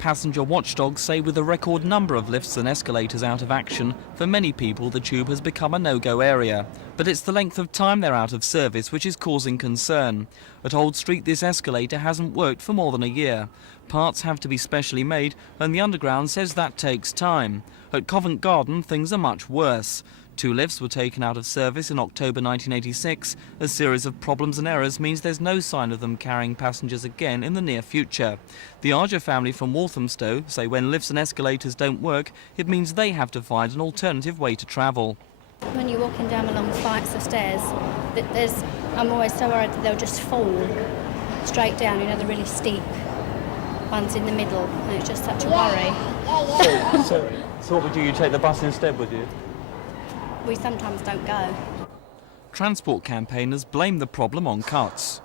Passenger watchdogs say with a record number of lifts and escalators out of action, for many people the tube has become a no-go area. But it's the length of time they're out of service which is causing concern. At Old Street, this escalator hasn't worked for more than a year. Parts have to be specially made, and the Underground says that takes time. At Covent Gdn, things are much worse. 2 lifts were taken out of service in October 1986. A series of problems and errors means there's no sign of them carrying passengers again in the near future. The Arger family from Walthamstow say when lifts and escalators don't work, it means they have to find an alternative way to travel. When you're walking down along flights of stairs, I'm always so worried that they'll just fall straight down, you know, the really steep ones in the middle, and it's just such a worry. So what would you take the bus instead, would you? We sometimes don't go. Transport campaigners blame the problem on cuts.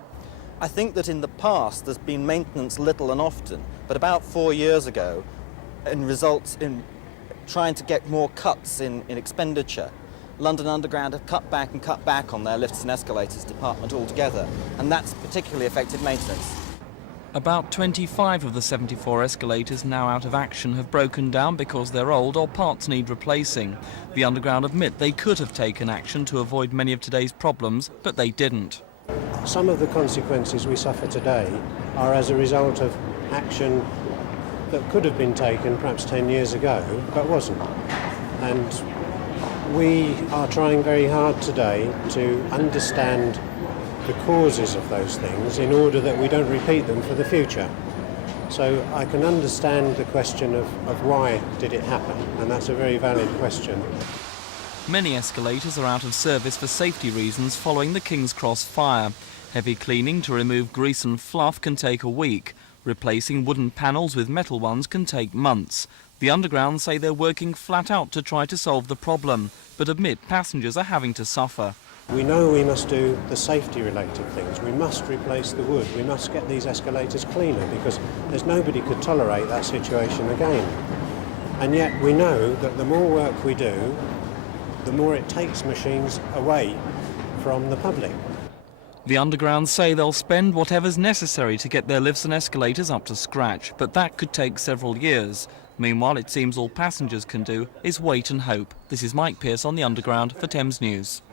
I think that in the past there's been maintenance little and often, but about 4 years ago, in results in trying to get more cuts in expenditure, London Underground have cut back on their lifts and escalators department altogether, and that's particularly affected maintenance. About 25 of the 74 escalators now out of action have broken down because they're old or parts need replacing. The Underground admit they could have taken action to avoid many of today's problems, but they didn't. Some of the consequences we suffer today are as a result of action that could have been taken perhaps 10 years ago, but wasn't. And we are trying very hard today to understand the causes of those things in order that we don't repeat them for the future. So I can understand the question of why did it happen, and that's a very valid question. Many escalators are out of service for safety reasons following the King's Cross fire. Heavy cleaning to remove grease and fluff can take a week. Replacing wooden panels with metal ones can take months. The Underground say they're working flat out to try to solve the problem, but admit passengers are having to suffer. We know we must do the safety-related things. We must replace the wood. We must get these escalators cleaner because there's nobody could tolerate that situation again. And yet we know that the more work we do, the more it takes machines away from the public. The Underground say they'll spend whatever's necessary to get their lifts and escalators up to scratch, but that could take several years. Meanwhile, it seems all passengers can do is wait and hope. This is Mike Pearce on the Underground for Thames News.